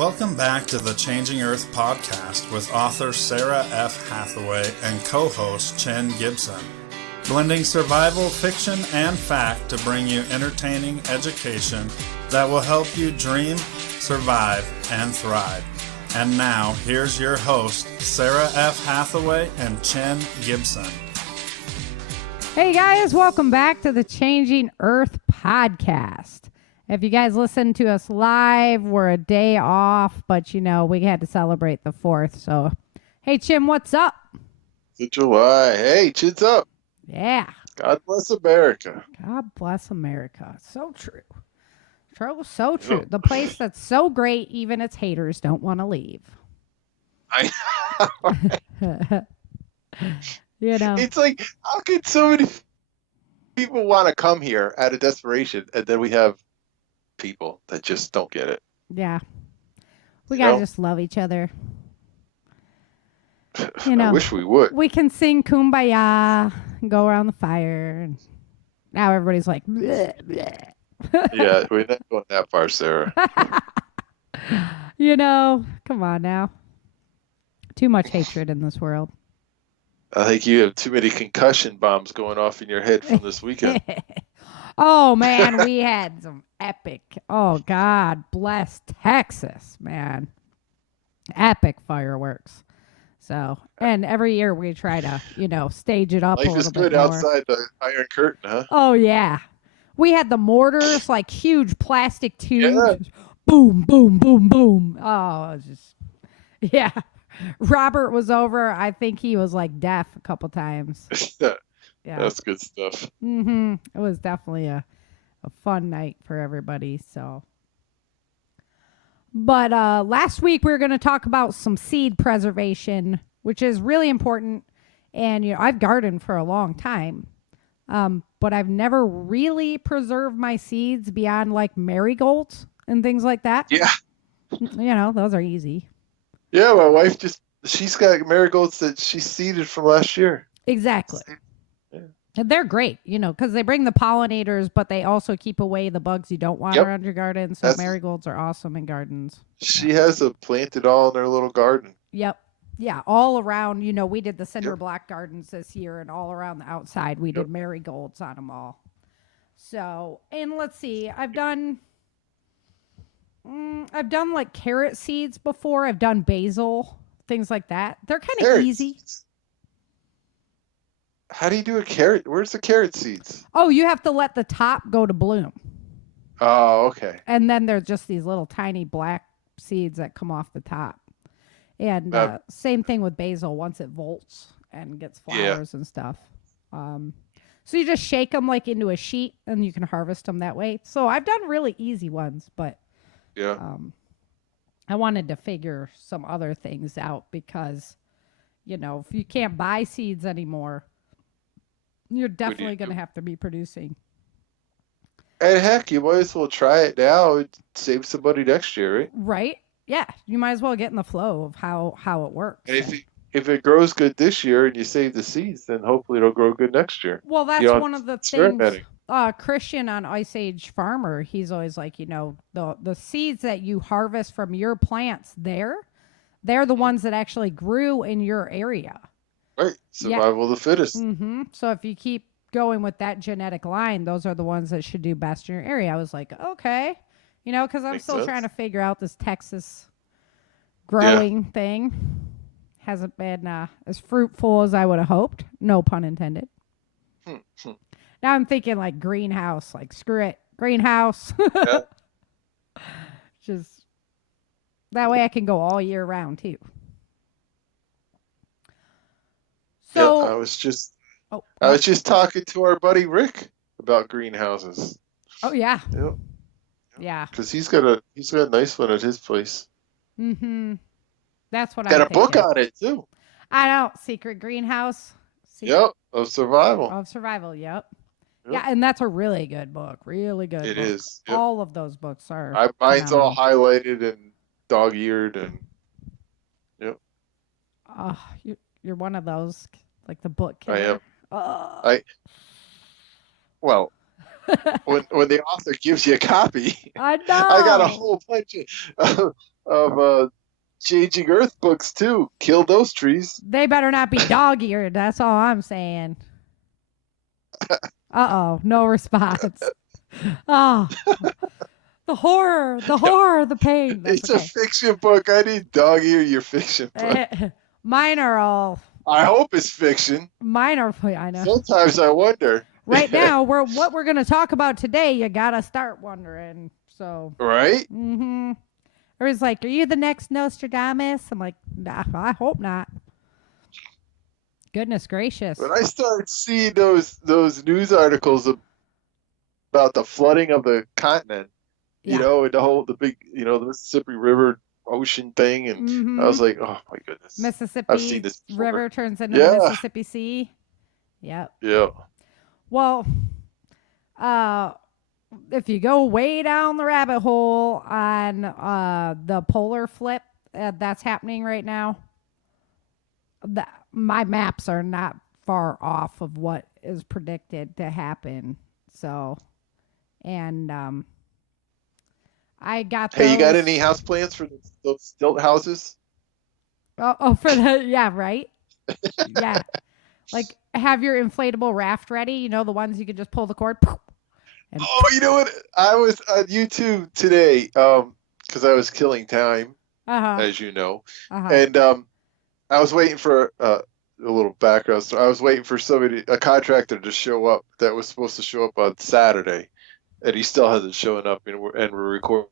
Welcome back to the Changing Earth podcast with author Sarah F. Hathaway and co-host Chen Gibson. Blending survival, fiction, and fact to bring you entertaining education that will help you dream, survive, and thrive. And now, here's your host, Sarah F. Hathaway and Chen Gibson. Hey guys, welcome back to the Changing Earth podcast. If you guys listen to us live, we're a day off, but we had to celebrate the 4th. So, hey, Chim, what's up? It's July. Hey, chin's up. Yeah. God bless America. God bless America. So true. So true. Yep. The place that's so great, even its haters don't want to leave. It's like, how could so many people want to come here out of desperation, and then we have people that just don't get it. Yeah. We got to just love each other. I wish we would. We can sing Kumbaya and go around the fire. And now everybody's like, bleh, bleh. Yeah, we're not going that far, Sarah. Come on now. Too much hatred in this world. I think you have too many concussion bombs going off in your head from this weekend. Oh, man, we had some epic, God bless Texas, man. Epic fireworks. So, and every year we try to, stage it up a little bit more. Life is good outside the Iron Curtain, huh? Oh, yeah. We had the mortars, like huge plastic tubes. Yeah. Boom, boom, boom, boom. Oh, it was just, yeah. Robert was over. I think he was like deaf a couple times. Yeah. That's good stuff. Mm-hmm. It was definitely a fun night for everybody. So, but last week we were going to talk about some seed preservation, which is really important. And I've gardened for a long time, but I've never really preserved my seeds beyond like marigolds and things like that. Yeah, those are easy. Yeah, my wife she's got marigolds that she seeded from last year. Exactly. Yeah. And they're great, because they bring the pollinators, but they also keep away the bugs you don't want around your garden. So marigolds are awesome in gardens. She has a planted all in her little garden. Yep. Yeah, all around, we did the cinder block gardens this year, and all around the outside we did marigolds on them all. So, and let's see, I've done like carrot seeds before. I've done basil, things like that. They're kind of easy. Seeds. How do you do a carrot? Where's the carrot seeds? Oh, you have to let the top go to bloom. Oh, okay. And then there's just these little tiny black seeds that come off the top. And same thing with basil once it volts and gets flowers and stuff. So you just shake them like into a sheet and you can harvest them that way. So I've done really easy ones, but I wanted to figure some other things out because, if you can't buy seeds anymore, you're definitely going to have to be producing. And heck, you might as well try it now and save some money next year, right? Right. Yeah. You might as well get in the flow of how it works. And if it grows good this year and you save the seeds, then hopefully it'll grow good next year. Well, that's one of the things. Christian on Ice Age Farmer, he's always like, the seeds that you harvest from your plants they're the ones that actually grew in your area. Right. Survival of the fittest. Mm-hmm. So if you keep going with that genetic line, those are the ones that should do best in your area. I was like, okay, because I'm still trying to figure out this Texas growing thing. Hasn't been as fruitful as I would have hoped. No pun intended. Now I'm thinking like greenhouse, like screw it, greenhouse. Yeah. Just that way I can go all year round too. So I was just talking to our buddy Rick about greenhouses. Oh yeah. Yep. Yeah. Because he's got a nice one at his place. Mm-hmm. That's what I got a book on it too. I know. Secret Greenhouse. Of survival. Yep. Yeah, and that's a really good book. Really good. It is. Yep. All of those books are. Mine's all highlighted and dog-eared and. Yep. Oh, you're one of those, like the book killer. I am. Well, when the author gives you a copy, I know. I got a whole bunch of of Changing Earth books too. Kill those trees. They better not be dog-eared. That's all I'm saying. Uh-oh, no response. Oh, the horror, the pain. That's It's a okay. fiction book. I need dog ear your fiction book. Mine are all. I hope it's fiction. Mine are. I know. Sometimes I wonder. Right now, what we're going to talk about today. You gotta start wondering. So. Right? Mm-hmm. Or it's like, are you the next Nostradamus? I'm like, nah, I hope not. Goodness gracious. When I started seeing those news articles about the flooding of the continent, Yeah. and the big, the Mississippi River ocean thing, and I was like, oh my goodness. Mississippi I've seen this before. River turns into the Mississippi Sea. Yep. Yeah. Well, if you go way down the rabbit hole on the polar flip that's happening right now, my maps are not far off of what is predicted to happen. So, and I got those. Hey, you got any house plans for those stilt houses? Oh, for the yeah, right? Yeah. Like, have your inflatable raft ready, you know, the ones you can just pull the cord. And you know what? I was on YouTube today, because I was killing time, as you know. And I was waiting for a little background story. I was waiting for a contractor to show up that was supposed to show up on Saturday, and he still hasn't shown up, and we're recording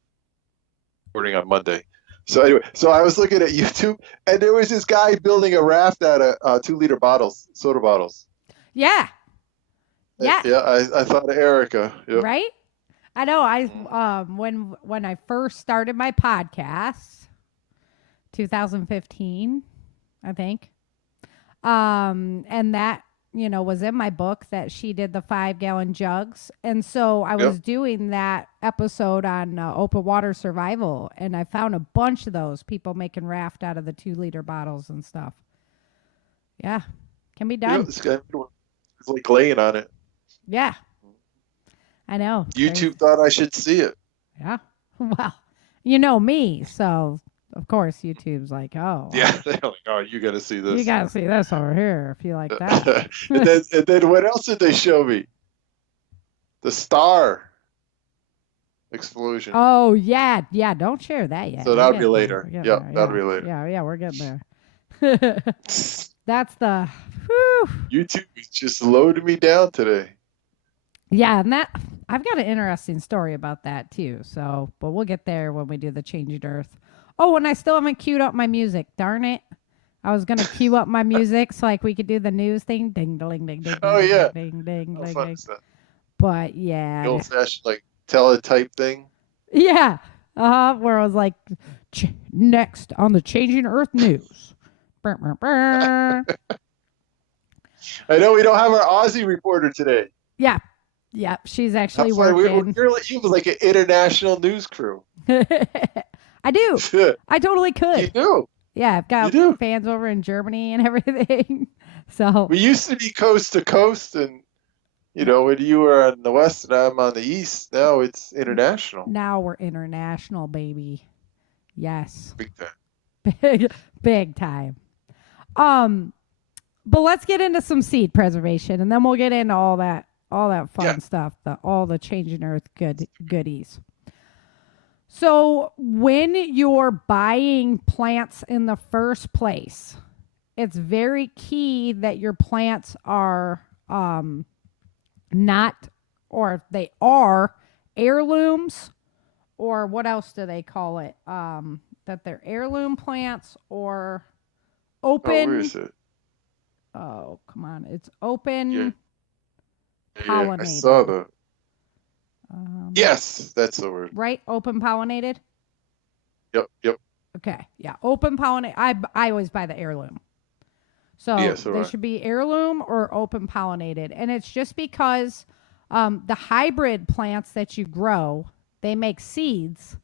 on Monday. So anyway, I was looking at YouTube, and there was this guy building a raft out of 2-liter soda bottles. Yeah. Yeah. Yeah, I thought of Erica. Yep. Right? I know. When I first started my podcast, 2015, I think. And that, was in my book that she did the 5-gallon jugs. And so I was doing that episode on open water survival, and I found a bunch of those people making raft out of the 2-liter bottles and stuff. Yeah. Can be done. This guy was like laying on it. Yeah. I know. YouTube thought I should see it. Yeah. Well, you know me, so of course YouTube's like, oh. Yeah, they're like, oh, you got to see this. You got to see this over here if you like that. and then what else did they show me? The star explosion. Oh, yeah. Yeah, don't share that yet. So that'll be later. Yeah, that'll be later. Yeah, we're getting there. That's the... Whew. YouTube is just loading me down today. Yeah, and I've got an interesting story about that too. So, but we'll get there when we do the Changing Earth. Oh, and I still haven't queued up my music. Darn it! I was gonna queue up my music so like we could do the news thing. Ding, ding, ding, ding. Oh ding, yeah. Ding, ding, How ding, fun ding. is that? But yeah. The old-fashioned like teletype thing. Yeah. Where I was like, next on the Changing Earth news. Burr, burr, burr. I know we don't have our Aussie reporter today. Yeah. Yeah, she's actually working. You're like an international news crew. I do. I totally could. You do. Yeah, I've got fans over in Germany and everything. So we used to be coast to coast, and when you were on the west and I'm on the east, now it's international. Now we're international, baby. Yes. Big time. Big time. But let's get into some seed preservation, and then we'll get into all that fun stuff, all the Changing Earth goodies. So when you're buying plants in the first place, it's very key that your plants are not, or they are heirlooms, or what else do they call it? That they're heirloom plants or open. Oh, where is it? Oh, come on. It's open. Yeah. Pollinated. I saw the. Yes, that's the word. Right? Open pollinated? Yep. Okay. Yeah. Open pollinated. I always buy the heirloom. So they should be heirloom or open pollinated. And it's just because the hybrid plants that you grow, they make seeds.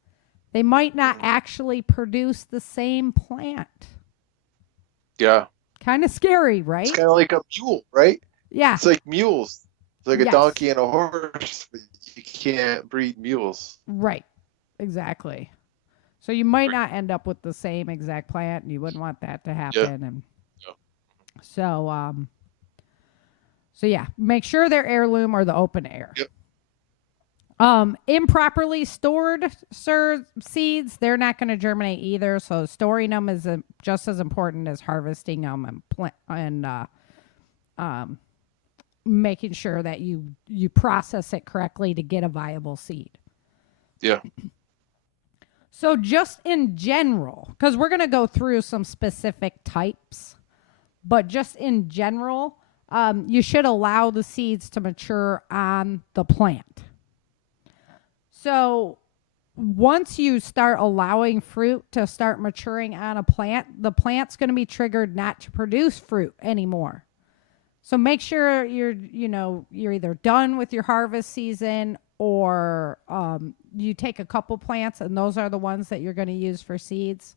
They might not actually produce the same plant. Yeah. Kind of scary, right? It's kind of like a mule, right? Yeah. It's like mules. It's like a donkey and a horse, but you can't breed mules. Right. Exactly. So you might not end up with the same exact plant, and you wouldn't want that to happen. Yeah. And Yeah. so yeah, make sure they're heirloom or the open air. Yep. Improperly stored seeds, they're not going to germinate either. So storing them is just as important as harvesting them and making sure that you process it correctly to get a viable seed. Yeah. So just in general, because we're going to go through some specific types, but just in general, you should allow the seeds to mature on the plant. So once you start allowing fruit to start maturing on a plant, the plant's going to be triggered not to produce fruit anymore. So make sure you're either done with your harvest season or you take a couple plants, and those are the ones that you're going to use for seeds.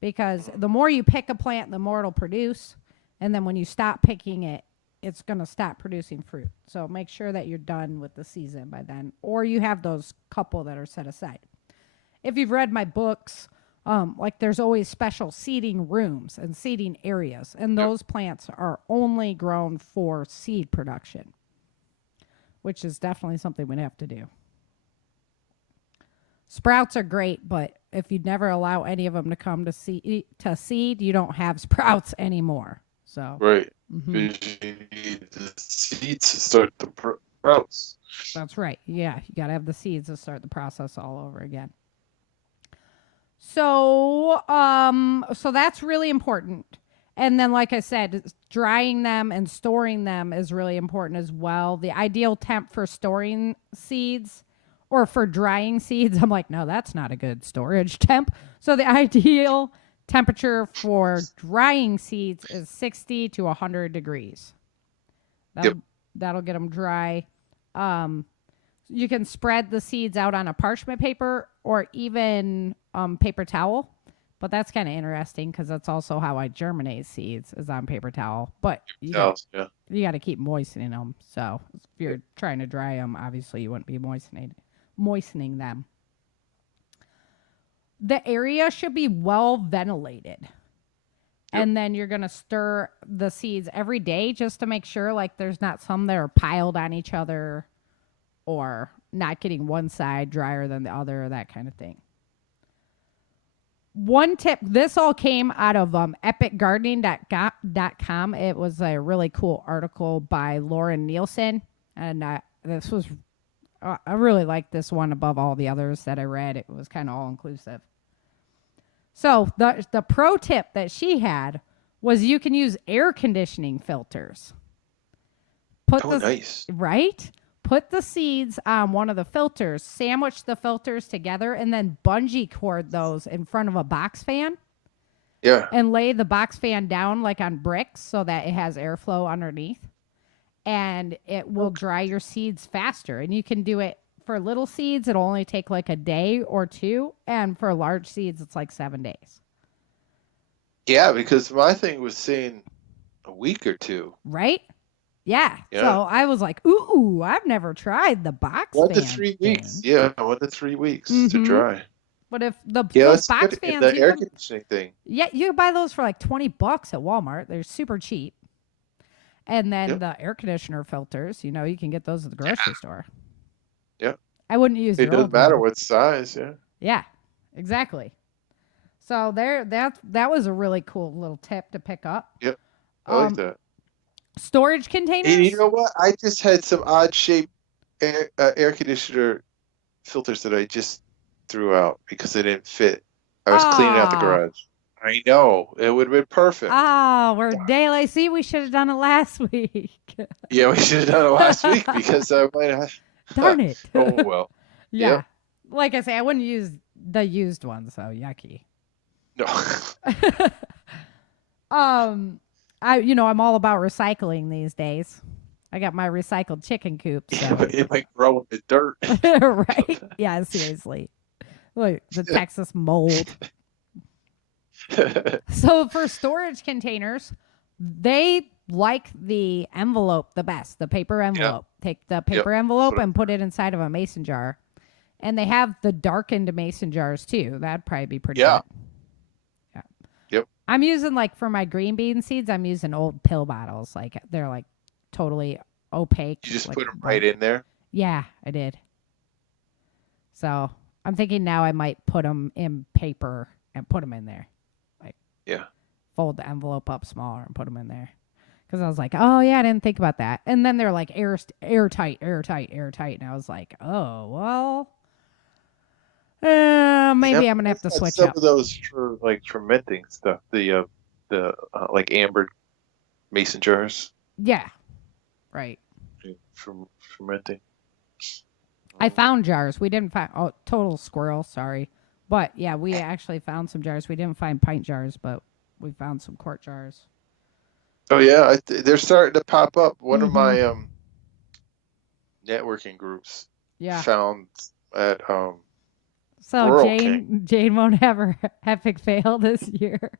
Because the more you pick a plant, the more it'll produce. And then when you stop picking it, it's going to stop producing fruit. So make sure that you're done with the season by then, or you have those couple that are set aside. If you've read my books, like there's always special seeding rooms and seeding areas, and those plants are only grown for seed production, which is definitely something we'd have to do. Sprouts are great, but if you never allow any of them to come to seed, you don't have sprouts anymore. So right, because you need the seeds to start the sprouts. That's right. Yeah, you got to have the seeds to start the process all over again. So, so that's really important. And then, like I said, drying them and storing them is really important as well. The ideal temp for storing seeds or for drying seeds, I'm like, no, that's not a good storage temp. So the ideal temperature for drying seeds is 60 to 100 degrees. That'll get them dry. You can spread the seeds out on a parchment paper or even paper towel. But that's kind of interesting because that's also how I germinate seeds is on paper towel. But you got to keep moistening them. So if you're trying to dry them, obviously you wouldn't be moistening them. The area should be well ventilated. And then you're going to stir the seeds every day just to make sure like there's not some that are piled on each other or not getting one side drier than the other or that kind of thing. One tip, this all came out of epicgardening.com. It was a really cool article by Lauren Nielsen. And this was, I really liked this one above all the others that I read. It was kind of all inclusive. So the pro tip that she had was you can use air conditioning filters. Nice. Right? Put the seeds on one of the filters, sandwich the filters together, and then bungee cord those in front of a box fan. Yeah. And lay the box fan down like on bricks so that it has airflow underneath. And it will dry your seeds faster. And you can do it for little seeds. It'll only take like a day or two. And for large seeds, it's like 7 days. Yeah, because my thing was saying a week or two. Right? Yeah. So I was like, ooh, I've never tried the box fan. 1 to 3 weeks. Yeah, 1 to 3 weeks to dry. But if those box fans, the air conditioning thing. Yeah, you can buy those for like $20 at Walmart. They're super cheap. And then the air conditioner filters, you can get those at the grocery store. Yeah. I wouldn't use it doesn't matter what size, Yeah, exactly. So that was a really cool little tip to pick up. Yep. I like that. Storage containers. And you know what? I just had some odd shaped air conditioner filters that I just threw out because they didn't fit. I was cleaning out the garage. I know. It would have been perfect. We're daylight. See, we should have done it last week. Yeah, we should have done it last week because I might have. Darn it. Oh, well. Yeah. Yep. Like I say, I wouldn't use the used ones, so yucky. No. I'm all about recycling these days. I got my recycled chicken coop. So. It might grow in the dirt. Right? Yeah, seriously. Look, the Texas mold. So for storage containers, they like the envelope the best, the paper envelope. Take the paper envelope and put it inside of a mason jar. And they have the darkened mason jars too. That'd probably be pretty Yeah. good. Yeah. Yep. I'm using like for my green bean seeds, I'm using old pill bottles. Like they're like totally opaque. You just like put them right in there? Yeah, I did. So I'm thinking now I might put them in paper and put them in there. Like, yeah. Fold the envelope up smaller and put them in there. Because I was like, oh, yeah, I didn't think about that. And then they're like airtight. And I was like, oh, well, maybe I'm going to have to switch some up. Some of those for like fermenting stuff, the like ambered mason jars. Yeah, right. From fermenting. I found jars. We didn't find, total squirrel, sorry. But yeah, we actually found some jars. We didn't find pint jars, but we found some quart jars. Oh yeah, they're starting to pop up. One of my networking groups found at So Jane won't have her epic fail this year.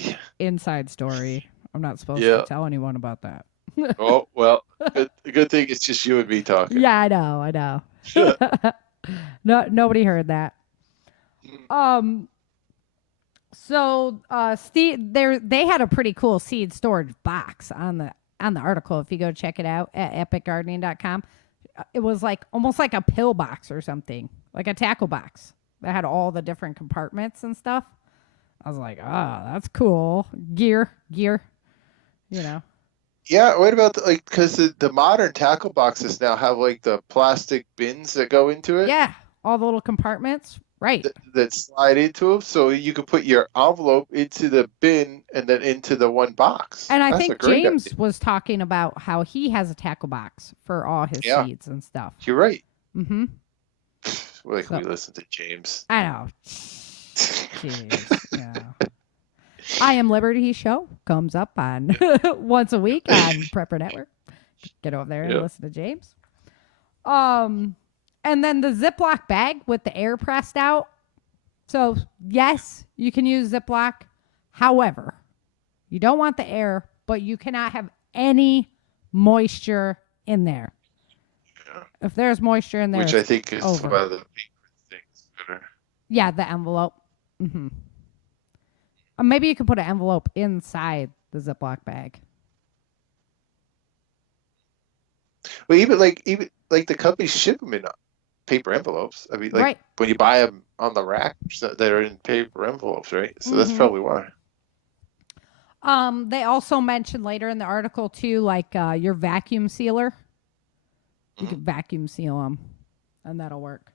Yeah. Inside story. I'm not supposed to tell anyone about that. Oh well, good thing it's just you and me talking. Yeah, I know. No, nobody heard that. So Steve, they had a pretty cool seed storage box on the article. If you go check it out at epicgardening.com, it was like almost like a pill box or something, like a tackle box that had all the different compartments and stuff. I was like, oh, that's cool. Gear, you know. Yeah, what about because the modern tackle boxes now have like the plastic bins that go into it? Yeah, all the little compartments, right? That slide into them, so you can put your envelope into the bin and then into the one box. And I think James was talking about how he has a tackle box for all his seeds and stuff. You're right. Mm-hmm. We listen to James. I know. Jeez, yeah. I Am Liberty show comes up on once a week on Prepper Network. Get over there and listen to James. And then the Ziploc bag with the air pressed out. So yes, you can use Ziploc. However, you don't want the air, but you cannot have any moisture in there. Yeah. If there's moisture in there, which I think is one of the big things. Yeah, the envelope. Mm-hmm. Maybe you could put an envelope inside the Ziploc bag. Well, even the companies ship them in paper envelopes. I mean, when you buy them on the rack, they're in paper envelopes, right? So that's probably why. They also mentioned later in the article too, like your vacuum sealer. You can vacuum seal them, and that'll work.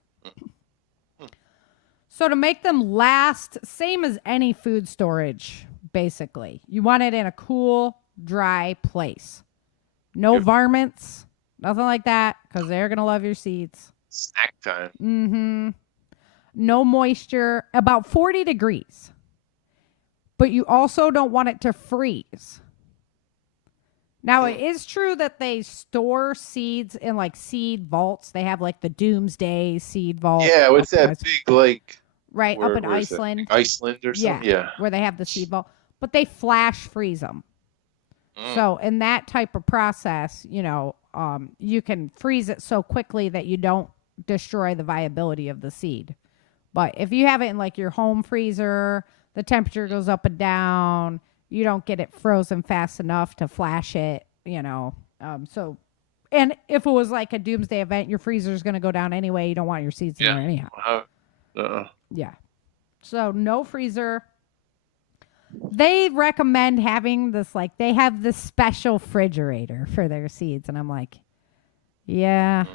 So to make them last, same as any food storage, basically. You want it in a cool, dry place. No varmints, nothing like that, because they're going to love your seeds. Snack time. Mm-hmm. No moisture, about 40 degrees. But you also don't want it to freeze. Now, it is true that they store seeds in, like, seed vaults. They have, like, the Doomsday seed vault. Yeah, what's that big, like... Right, up in Iceland. Iceland or something? Yeah, where they have the seed vault. But they flash freeze them. So in that type of process, you can freeze it so quickly that you don't destroy the viability of the seed. But if you have it in, like, your home freezer, the temperature goes up and down, you don't get it frozen fast enough to flash it, So, and if it was like a doomsday event, your freezer's going to go down anyway. You don't want your seeds in there anyhow. Yeah. So no freezer. They recommend having this, like, they have this special refrigerator for their seeds. And I'm like, yeah,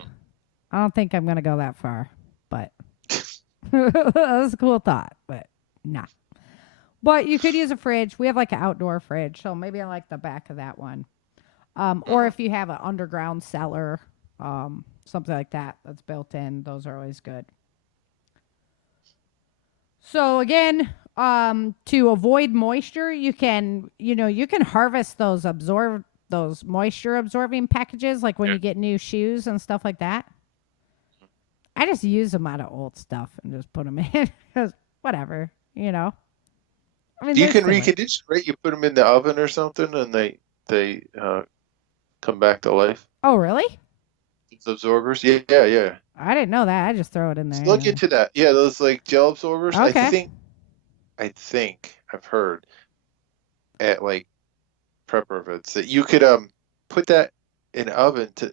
I don't think I'm going to go that far. But that's a cool thought. But nah. But you could use a fridge. We have like an outdoor fridge. So maybe I like the back of that one. Or if you have an underground cellar, something like that that's built in, those are always good. So again, to avoid moisture, you can harvest those moisture absorbing packages, like when you get new shoes and stuff like that. I just use them out of old stuff and just put them in because whatever, I mean, you can recondition, right? You put them in the oven or something, and they come back to life. Oh, really? absorbers. Yeah. I didn't know that. I just throw it in there. So look into that. Yeah, those like gel absorbers. Okay. I think I've heard at like prepper events that you could put that in oven to,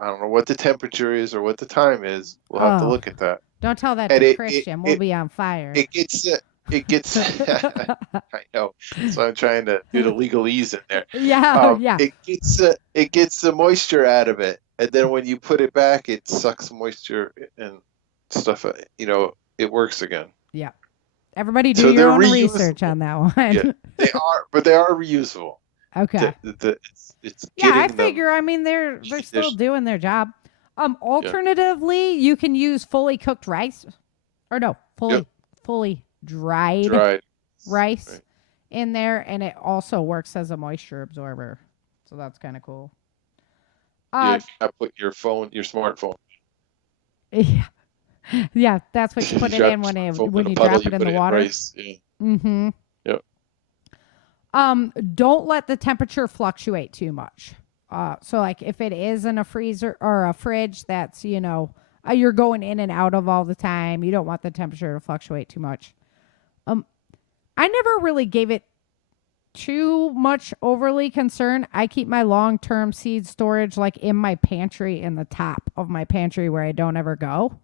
I don't know what the temperature is or what the time is. We'll have to look at that. Don't tell that And to Christian. We'll be on fire. It gets I know. So I'm trying to do the legalese in there. Yeah. It gets the moisture out of it, and then when you put it back, it sucks moisture and stuff. It works again. Yeah. Everybody do your own research on that one. Yeah, they are reusable. Okay. It's I figure. I mean, they're still doing their job. Alternatively, you can use fully cooked rice, or no, fully dried rice in there, and it also works as a moisture absorber. So that's kind of cool. I put your smartphone. Yeah, that's what you put it in when you drop it in the water. Yeah. Mm-hmm. Yep. Don't let the temperature fluctuate too much. So like if it is in a freezer or a fridge that's, you're going in and out of all the time, you don't want the temperature to fluctuate too much. I never really gave it too much overly concern. I keep my long-term seed storage like in my pantry, in the top of my pantry where I don't ever go.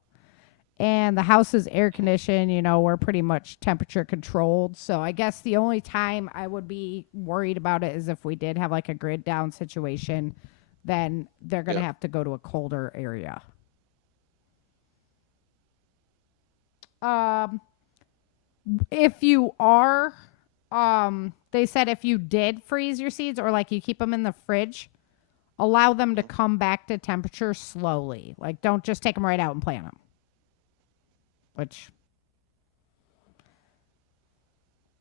And the house is air conditioned, we're pretty much temperature controlled. So I guess the only time I would be worried about it is if we did have like a grid down situation, then they're going to have to go to a colder area. If you are, they said if you did freeze your seeds or like you keep them in the fridge, allow them to come back to temperature slowly. Like don't just take them right out and plant them. Which,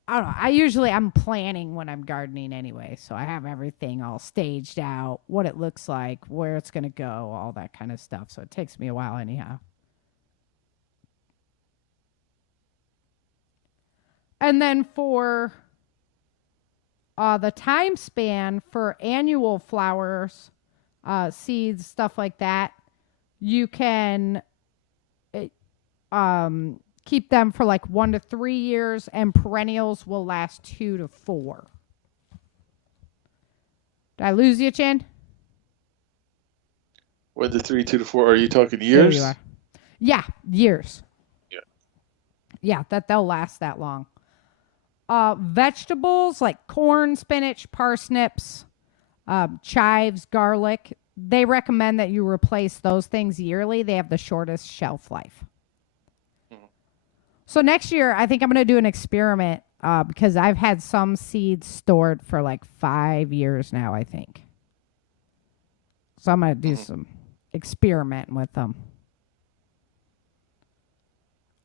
I don't know. I'm planning when I'm gardening anyway. So I have everything all staged out, what it looks like, where it's going to go, all that kind of stuff. So it takes me a while anyhow. And then for the time span for annual flowers, seeds, stuff like that, you can keep them for like 1 to 3 years, and perennials will last 2 to 4. Did I lose you, Chin? 1 to 3, 2 to 4. Are you talking years? There you are. Yeah, years. Yeah. Yeah, they'll last that long. Vegetables like corn, spinach, parsnips, chives, garlic, they recommend that you replace those things yearly. They have the shortest shelf life. So next year, I think I'm going to do an experiment because I've had some seeds stored for like 5 years now, I think. So I'm going to do some experimenting with them.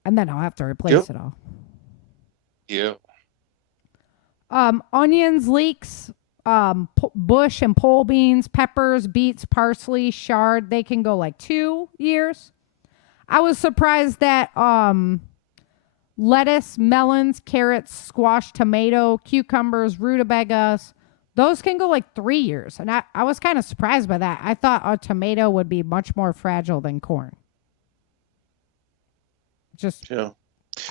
And then I'll have to replace it all. Yeah. Onions, leeks, bush and pole beans, peppers, beets, parsley, chard, they can go like 2 years. I was surprised that lettuce, melons, carrots, squash, tomato, cucumbers, rutabagas, those can go like 3 years. And I was kind of surprised by that. I thought a tomato would be much more fragile than corn. Yeah.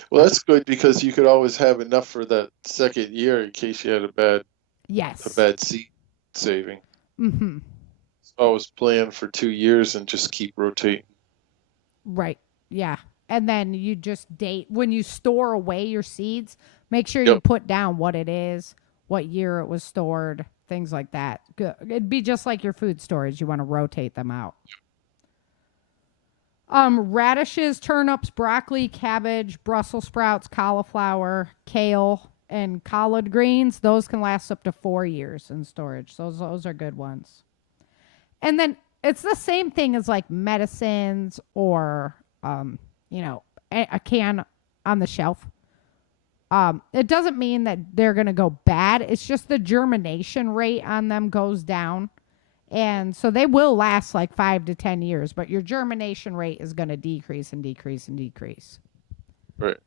Well, that's good because you could always have enough for that second year in case you had a bad seed saving. Mm-hmm. So always plan for 2 years and just keep rotating. Right. Yeah. And then you just date when you store away your seeds, make sure you put down what it is, what year it was stored, things like that. It'd be just like your food storage. You want to rotate them out. Radishes, turnips, broccoli, cabbage, Brussels sprouts, cauliflower, kale, and collard greens. Those can last up to 4 years in storage. Those are good ones. And then it's the same thing as like medicines or, a can on the shelf. It doesn't mean that they're going to go bad. It's just the germination rate on them goes down. And so they will last like 5 to 10 years, but your germination rate is going to decrease and decrease and decrease. Right.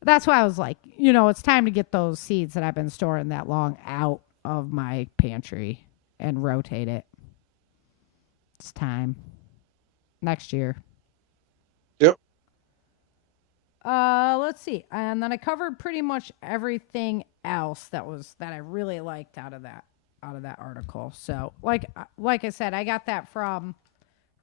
That's why I was like, it's time to get those seeds that I've been storing that long out of my pantry and rotate it. It's time. next year. Yep. Let's see. And then I covered pretty much everything else that I really liked out of that article. So, like I said, I got that from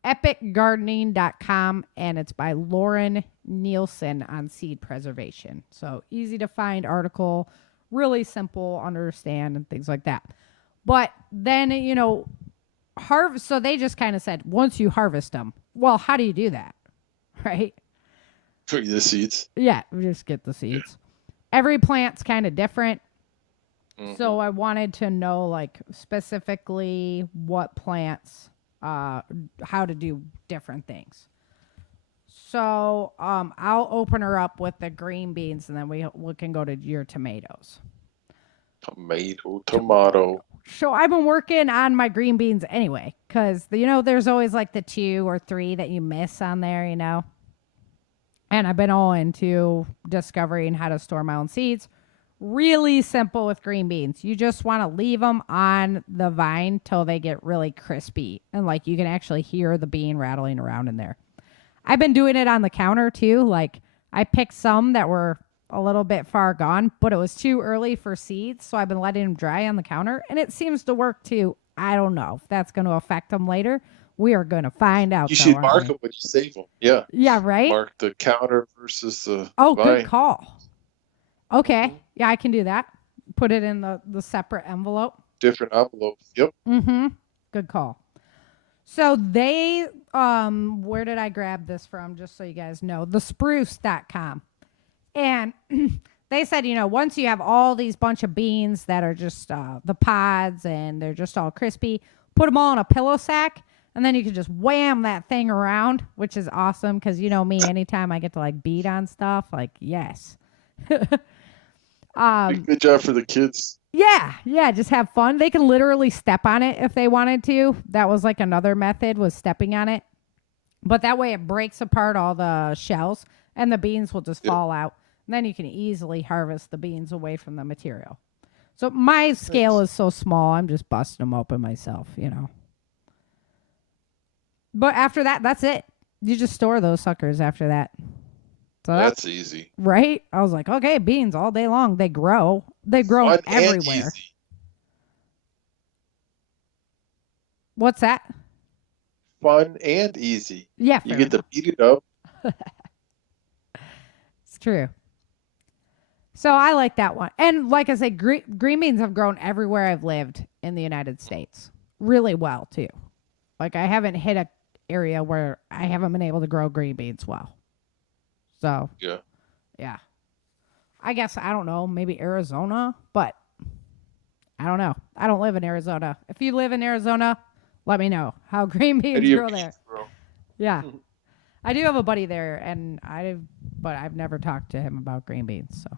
epicgardening.com, and it's by Lauren Nielsen on seed preservation. So, easy to find article, really simple, understand, and things like that. But then, harvest. So they just kind of said, once you harvest them, well, how do you do that? Right? The seeds. Yeah, we just get the seeds. Yeah. Every plant's kind of different. Mm-hmm. So I wanted to know, like, specifically what plants, how to do different things. So I'll open her up with the green beans, and then we can go to your tomatoes. Tomato. So I've been working on my green beans anyway, because, there's always like the 2 or 3 that you miss on there, And I've been all into discovering how to store my own seeds. Really simple with green beans. You just want to leave them on the vine till they get really crispy. And like you can actually hear the bean rattling around in there. I've been doing it on the counter too. Like I picked some that were a little bit far gone, but it was too early for seeds. So I've been letting them dry on the counter, and it seems to work too. I don't know if that's going to affect them later. We are going to find out. You should mark them when you save them. Yeah. Yeah, right? Mark the counter versus the vine. Good call. Okay. Mm-hmm. Yeah, I can do that. Put it in the separate envelope. Different envelopes. Yep. Mm-hmm. Good call. So they, where did I grab this from? Just so you guys know, thespruce.com. And they said, once you have all these bunch of beans that are just the pods and they're just all crispy, put them all in a pillow sack. And then you can just wham that thing around, which is awesome because me, anytime I get to like beat on stuff, like, yes. Good job for the kids. Yeah, just have fun. They can literally step on it if they wanted to. That was like another method, was stepping on it. But that way it breaks apart all the shells and the beans will just fall out. And then you can easily harvest the beans away from the material. So my scale is so small, I'm just busting them open myself, But after that, that's it. You just store those suckers after that. So that's easy. Right? I was like, okay, beans all day long. They grow. They grow Fun everywhere. What's that? Fun and easy. Yeah. You get to beat it up. It's true. So I like that one. And like I said, green beans have grown everywhere I've lived in the United States. Really well, too. Like I haven't hit a area where I haven't been able to grow green beans well. So yeah. I guess, I don't know, maybe Arizona, but I don't know. I don't live in Arizona. If you live in Arizona, let me know how green beans grow there. Yeah. I do have a buddy there, but I've never talked to him about green beans. So,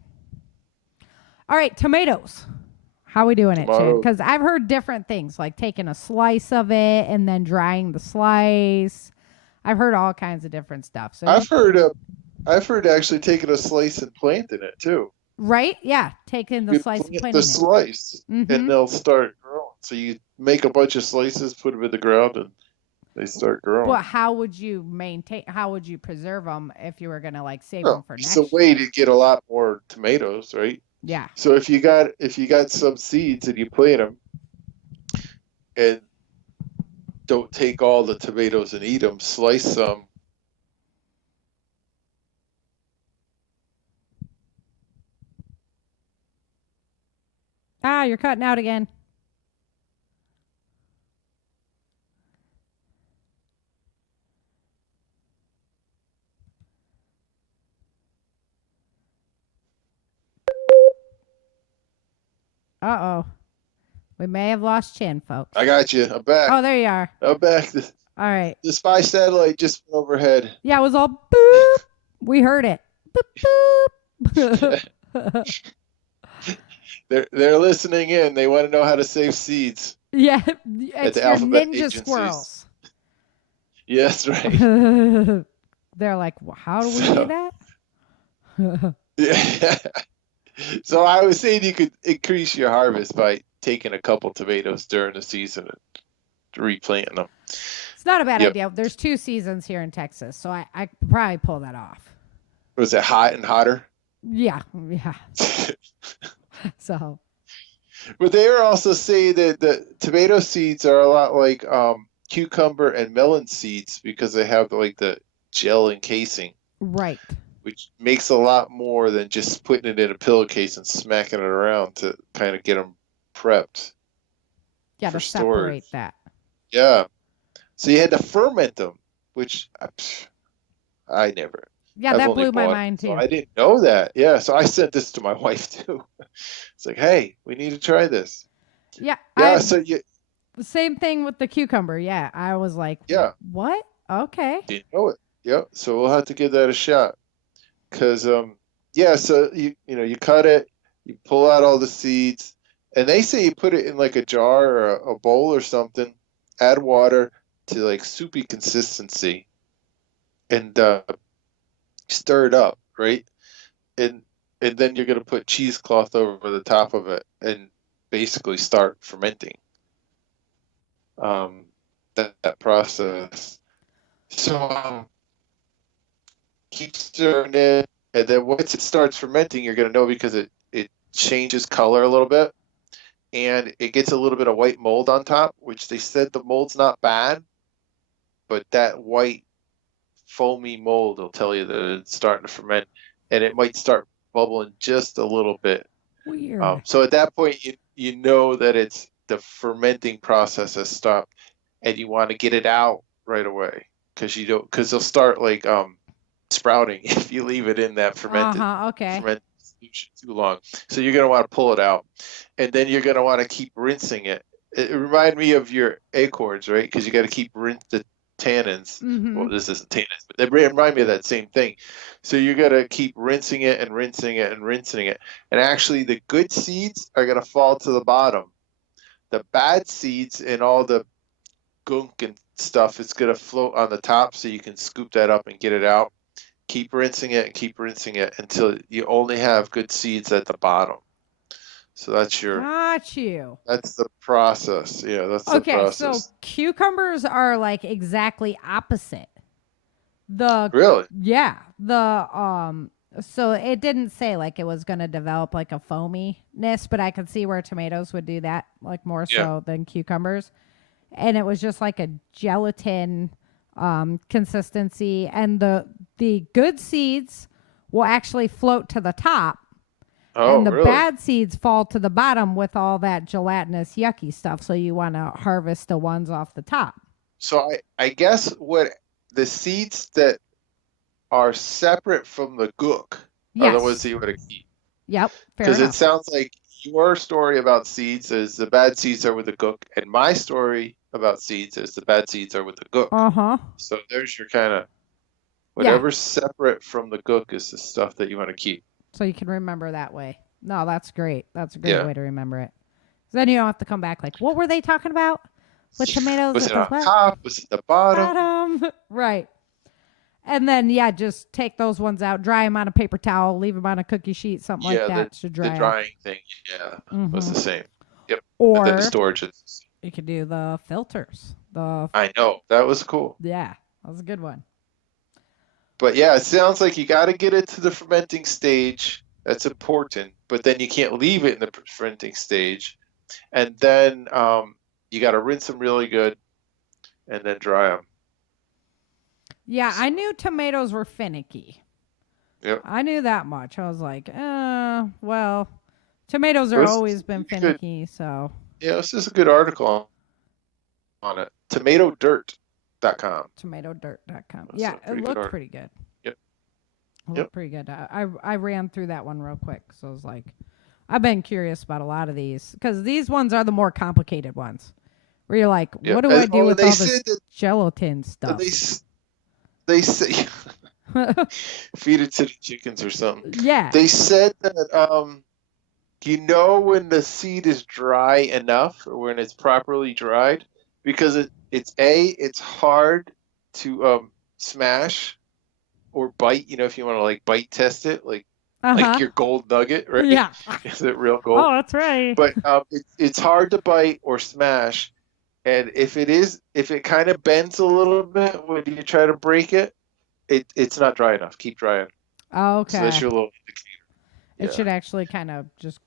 all right, tomatoes. How are we doing it, Chan? Because I've heard different things, like taking a slice of it and then drying the slice. I've heard all kinds of different stuff. So I've heard actually taking a slice and planting it too. Right? Yeah, taking the slice and planting it. Slice, and they'll start growing. So you make a bunch of slices, put them in the ground, and they start growing. But how would you preserve them if you were going to like save them for next year? It's a way to get a lot more tomatoes, right? Yeah. So if you got some seeds and you plant them, and don't take all the tomatoes and eat them, slice some. You're cutting out again. Uh-oh. We may have lost Chin, folks. I got you. I'm back. Oh, there you are. I'm back. All right. The spy satellite just went overhead. Yeah, it was all boop. We heard it. Boop, boop. They're listening in. They want to know how to save seeds. Yeah, it's your ninja agencies. Squirrels. Yes, right. They're like, well, how do we do that? Yeah. So I was saying you could increase your harvest by taking a couple tomatoes during the season and replanting them. It's not a bad idea. There's 2 seasons here in Texas, so I could probably pull that off. Was it hot and hotter? Yeah. So. But they are also saying that the tomato seeds are a lot like cucumber and melon seeds because they have like the gel encasing. Right. Which makes a lot more than just putting it in a pillowcase and smacking it around to kind of get them prepped. Yeah, to separate that. Yeah. So you had to ferment them, which I never. Yeah, that blew my mind too. So I didn't know that. Yeah, so I sent this to my wife too. It's like, hey, we need to try this. Yeah. So the same thing with the cucumber. Yeah, I was like, yeah, what? Okay. Didn't know it. Yeah, so we'll have to give that a shot. Because so you cut it, you pull out all the seeds, and they say you put it in like a jar or a bowl or something, add water to like soupy consistency, and stir it up, right? And then you're gonna put cheesecloth over the top of it and basically start fermenting. That process. So keep stirring it, and then once it starts fermenting, you're gonna know because it changes color a little bit, and it gets a little bit of white mold on top, which they said the mold's not bad, but that white foamy mold will tell you that it's starting to ferment, and it might start bubbling just a little bit. Weird. So at that point, you know that it's the fermenting process has stopped, and you want to get it out right away because they'll start like sprouting if you leave it in that fermented solution too long. So you're going to want to pull it out, and then you're going to want to keep rinsing it. It reminded me of your acorns, right? Because you got to keep rinse the tannins. Mm-hmm. Well, this isn't tannins, but they remind me of that same thing. So you got to keep rinsing it and rinsing it and rinsing it. And actually, the good seeds are going to fall to the bottom. The bad seeds and all the gunk and stuff is going to float on the top, so you can scoop that up and get it out. Keep rinsing it and keep rinsing it until you only have good seeds at the bottom. So that's that's the process. Yeah, that's the process. Okay, so cucumbers are like exactly opposite. Really? Yeah. So it didn't say like it was going to develop like a foaminess, but I could see where tomatoes would do that like more so than cucumbers. And it was just like a gelatin consistency, and the good seeds will actually float to the top. And the bad seeds fall to the bottom with all that gelatinous yucky stuff. So you want to harvest the ones off the top. So I guess what the seeds that are separate from the gook are the ones that you want to keep. Yep. Because it sounds like your story about seeds is the bad seeds are with the gook, and my story about seeds is the bad seeds are with the gook. So there's your kind of whatever's separate from the gook is the stuff that you want to keep. So you can remember that way. No, that's great. That's a great way to remember it. Then you don't have to come back like, what were they talking about with tomatoes? Was it on top? Was it the bottom? Right. And then, just take those ones out, dry them on a paper towel, leave them on a cookie sheet, something like that to dry. The drying thing, was the same. Yep. Or then the storage is. You could do the filters. I know. That was cool. Yeah, that was a good one. But yeah, it sounds like you got to get it to the fermenting stage. That's important. But then you can't leave it in the fermenting stage. And then you got to rinse them really good and then dry them. Yeah, I knew tomatoes were finicky. Yep. I knew that much. I was like, well, tomatoes have always been finicky, so. Yeah, this is a good article on it. TomatoDirt.com. TomatoDirt.com. Yeah, it looked pretty good. Yep. It looked pretty good. I ran through that one real quick, so I was like, I've been curious about a lot of these, because these ones are the more complicated ones, where you're like, what do I do with all this gelatin stuff? They say feed it to the chickens or something. Yeah. They said that when the seed is dry enough, or when it's properly dried, because it's hard to smash or bite. If you want to like bite test it, like your gold nugget, right? Yeah. Is it real gold? Oh, that's right. But it's hard to bite or smash, And if it kind of bends a little bit when you try to break it, it's not dry enough. Keep drying. Okay. So that's your little indicator. It should actually kind of just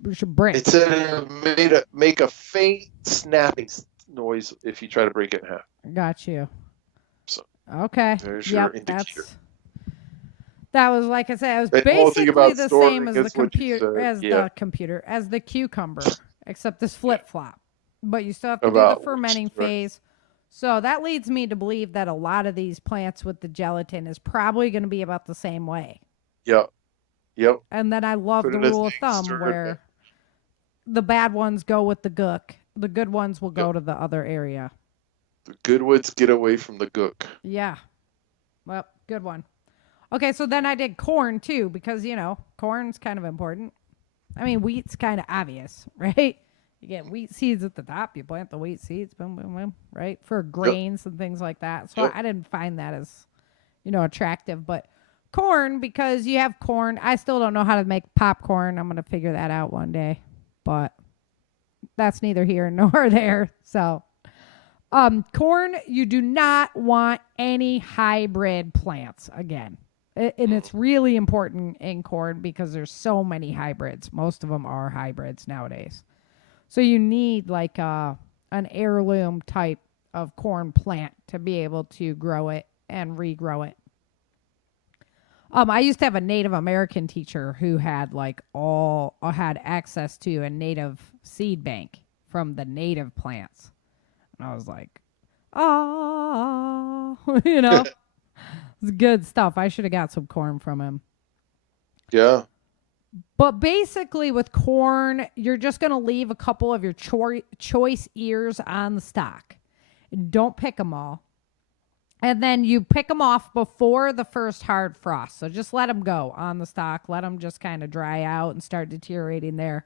break. It said make a faint snapping noise if you try to break it in half. Got you. So okay. There's your indicator. That was, like I said, it was basically the same as the computer, as the cucumber, except this flip-flop. But you still have to do the fermenting phase. So that leads me to believe that a lot of these plants with the gelatin is probably going to be about the same way. Yep. And then I love the rule of thumb where the bad ones go with the gook. The good ones will go to the other area. The good ones get away from the gook. Yeah. Well, good one. Okay, so then I did corn too, because, corn's kind of important. I mean, wheat's kind of obvious, right? You get wheat seeds at the top, you plant the wheat seeds, boom, boom, boom, right? For grains and things like that. So I didn't find that as, attractive. But corn, because you have corn, I still don't know how to make popcorn. I'm going to figure that out one day. But that's neither here nor there. So, corn, you do not want any hybrid plants again. And it's really important in corn because there's so many hybrids. Most of them are hybrids nowadays. So you need like an heirloom type of corn plant to be able to grow it and regrow it. I used to have a Native American teacher who had had access to a native seed bank from the native plants. And I was like, it's good stuff. I should have got some corn from him. Yeah. But basically with corn, you're just going to leave a couple of your choice ears on the stalk. Don't pick them all. And then you pick them off before the first hard frost. So just let them go on the stalk. Let them just kind of dry out and start deteriorating there.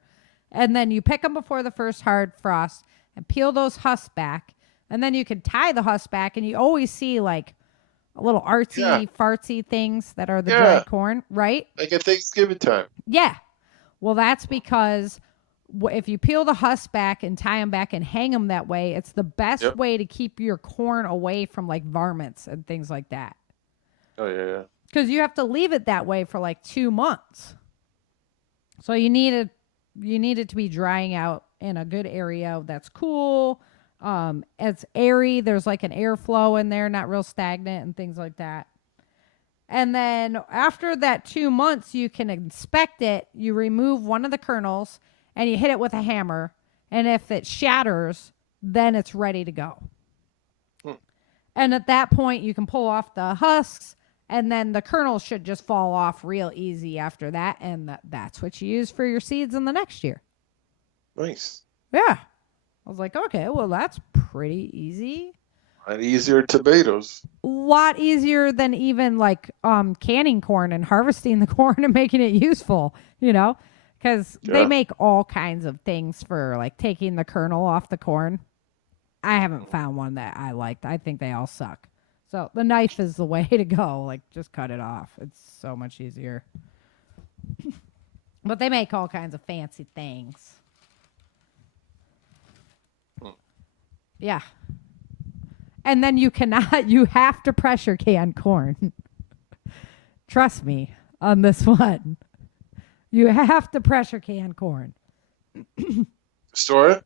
And then you pick them before the first hard frost and peel those husks back. And then you can tie the husks back. And you always see like a little artsy, fartsy things that are the dried corn, right? Like at Thanksgiving time. Yeah. Well, that's because if you peel the husks back and tie them back and hang them that way, it's the best way to keep your corn away from like varmints and things like that. Oh, yeah. Because you have to leave it that way for like 2 months. So you need it to be drying out in a good area that's cool. It's airy. There's like an airflow in there, not real stagnant and things like that. And then after that 2 months, you can inspect it. You remove one of the kernels and you hit it with a hammer. And if it shatters, then it's ready to go. And at that point, you can pull off the husks, and then the kernels should just fall off real easy after that. And that's what you use for your seeds in the next year. Nice. Yeah. I was like, okay, well, that's pretty easy. A lot easier tomatoes. A lot easier than even like canning corn and harvesting the corn and making it useful, because they make all kinds of things for like taking the kernel off the corn. I haven't found one that I liked. I think they all suck. So the knife is the way to go. Like, just cut it off. It's so much easier. But they make all kinds of fancy things. Yeah. And then you have to pressure can corn. Trust me on this one. You have to pressure can corn. Store it?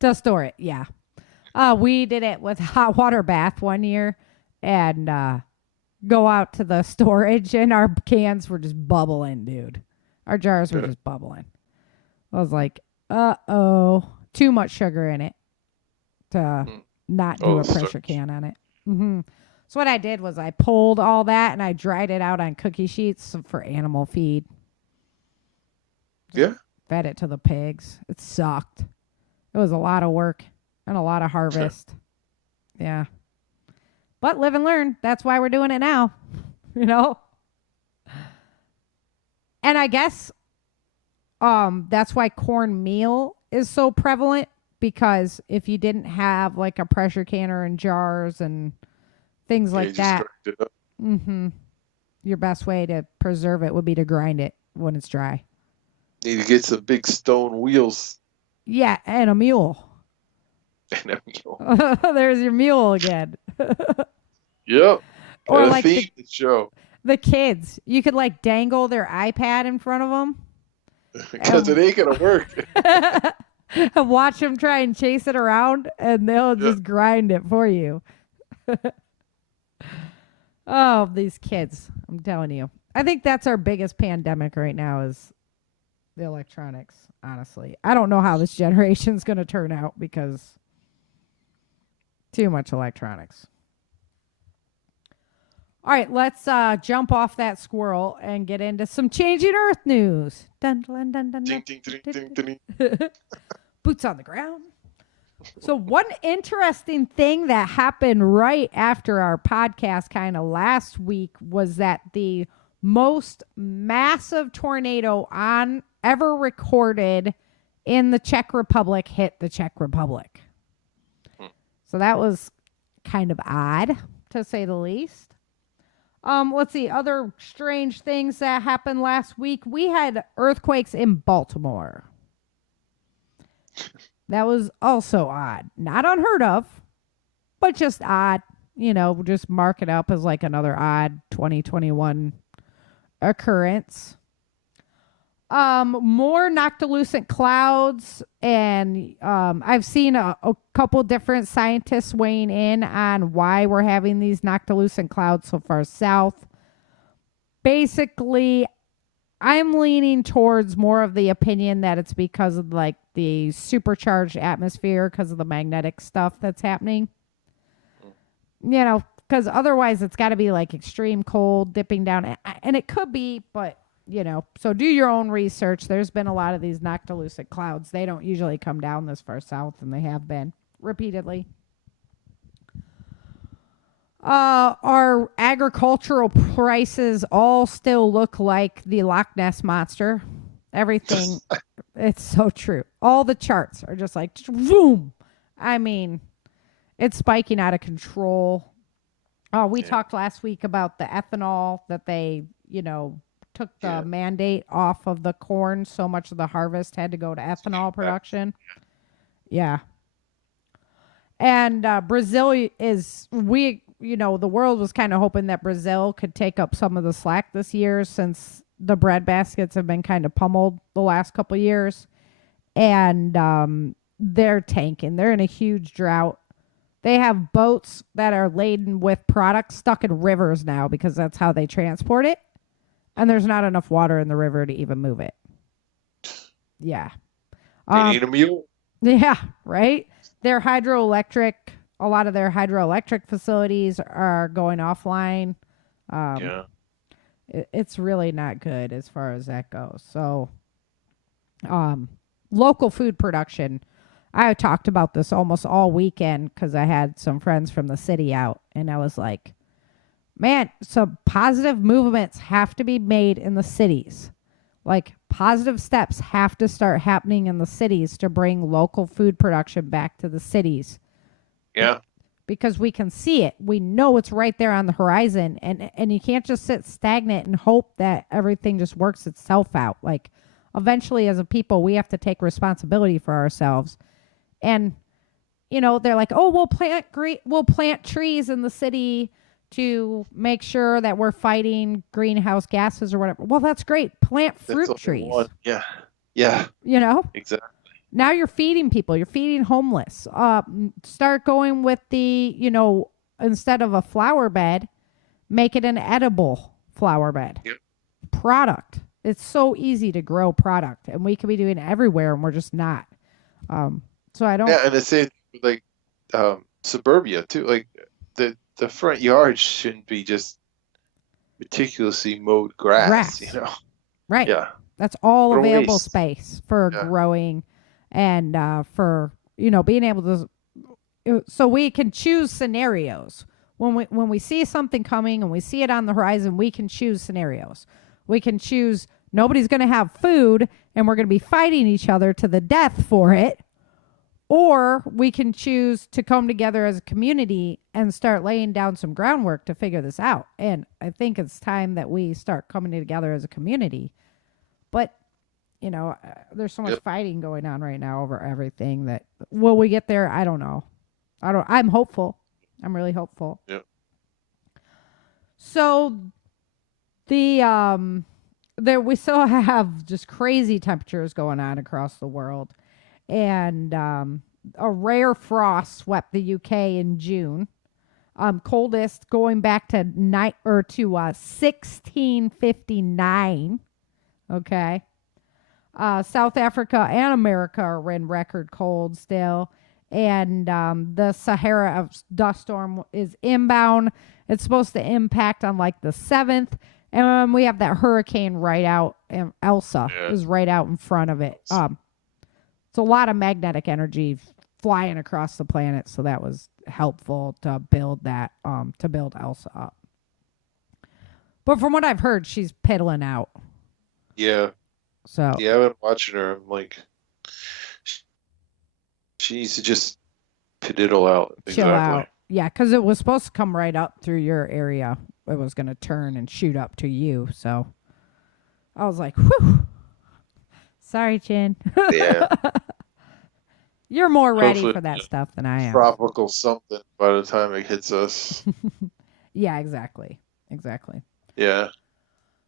To store it, yeah. We did it with hot water bath one year and go out to the storage and our cans were just bubbling, dude. Our jars were just bubbling. I was like, uh-oh. Too much sugar in it to not do a pressure can on it. Mm-hmm. So what I did was I pulled all that and I dried it out on cookie sheets for animal feed. Yeah. Fed it to the pigs. It sucked. It was a lot of work and a lot of harvest. Yeah. But live and learn. That's why we're doing it now. And I guess that's why cornmeal is so prevalent, because if you didn't have like a pressure canner and jars and things like that, your best way to preserve it would be to grind it when it's dry. Need to get some big stone wheels. Yeah, and a mule. And a mule. There's your mule again. Yep. Or like the show. The kids. You could like dangle their iPad in front of them. Because it ain't going to work. And watch them try and chase it around, and they'll just grind it for you. Oh, these kids. I'm telling you. I think that's our biggest pandemic right now is the electronics, honestly. I don't know how this generation's going to turn out because too much electronics. All right, let's jump off that squirrel and get into some Changing Earth news. Dun, dun, dun, dun, dun, ding, ding, ding, ding. Boots on the ground. So one interesting thing that happened right after our podcast kind of last week was that the most massive tornado ever recorded in the Czech Republic hit the Czech Republic. So that was kind of odd, to say the least. Let's see, other strange things that happened last week. We had earthquakes in Baltimore. That was also odd. Not unheard of, but just odd. You know, just mark it up as like another odd 2021 occurrence. More noctilucent clouds, and I've seen a couple different scientists weighing in on why we're having these noctilucent clouds so far south. Basically, I'm leaning towards more of the opinion that it's because of like the supercharged atmosphere because of the magnetic stuff that's happening. You know, because otherwise it's got to be like extreme cold dipping down, and it could be, but you know, so do your own research. There's been a lot of these noctilucent clouds. They don't usually come down this far south, and they have been repeatedly. Our agricultural prices all still look like the Loch Ness Monster. Everything, it's so true. All the charts are just like, boom. I mean, it's spiking out of control. Oh, we talked last week about the ethanol that they, you know, took the mandate off of the corn. So much of the harvest had to go to ethanol production. Yeah. And Brazil the world was kind of hoping that Brazil could take up some of the slack this year since the bread baskets have been kind of pummeled the last couple of years. And they're tanking. They're in a huge drought. They have boats that are laden with products stuck in rivers now because that's how they transport it. And there's not enough water in the river to even move it. Yeah. They need a mule. Yeah, right? A lot of their hydroelectric facilities are going offline. It's really not good as far as that goes. So, local food production. I talked about this almost all weekend because I had some friends from the city out, and I was like, man, some positive movements have to be made in the cities. Like, positive steps have to start happening in the cities to bring local food production back to the cities. Yeah. Because we can see it. We know it's right there on the horizon. And you can't just sit stagnant and hope that everything just works itself out. Like, eventually, as a people, we have to take responsibility for ourselves. And, you know, they're like, oh, we'll plant trees in the city to make sure that we're fighting greenhouse gases or whatever. Well, that's great. Plant fruit trees. Yeah. Yeah. You know? Exactly. Now you're feeding people. You're feeding homeless. Start going with the, you know, instead of a flower bed, make it an edible flower bed. Yep. Product. It's so easy to grow product, and we could be doing it everywhere, and we're just not. So I don't. Yeah, and the same like suburbia too. Like the front yard shouldn't be just meticulously mowed grass. You know. Right. Yeah. That's all available space for growing, and for being able to. So we can choose scenarios when we see something coming and we see it on the horizon. We can choose scenarios. We can choose nobody's going to have food and we're going to be fighting each other to the death for it. Or we can choose to come together as a community and start laying down some groundwork to figure this out. And I think it's time that we start coming together as a community. But there's so much fighting going on right now over everything that will we get there? I don't know. I'm hopeful. I'm really hopeful. Yep. So there we still have just crazy temperatures going on across the world. And a rare frost swept the UK in June. Coldest going back to 1659. Okay. South Africa and America are in record cold still. And the Sahara dust storm is inbound. It's supposed to impact on like the 7th. And we have that hurricane right out. And Elsa is right out in front of it. It's a lot of magnetic energy flying across the planet. So that was helpful to build that, to build Elsa up. But from what I've heard, she's piddling out. Yeah. So yeah, I've been watching her. I'm like, she needs to just piddle out. Chill out. Yeah, because it was supposed to come right up through your area. It was going to turn and shoot up to you. So I was like, whew. Sorry, Chin. Yeah. You're more ready for that stuff than I am. Tropical something by the time it hits us. Yeah, exactly. Exactly. Yeah.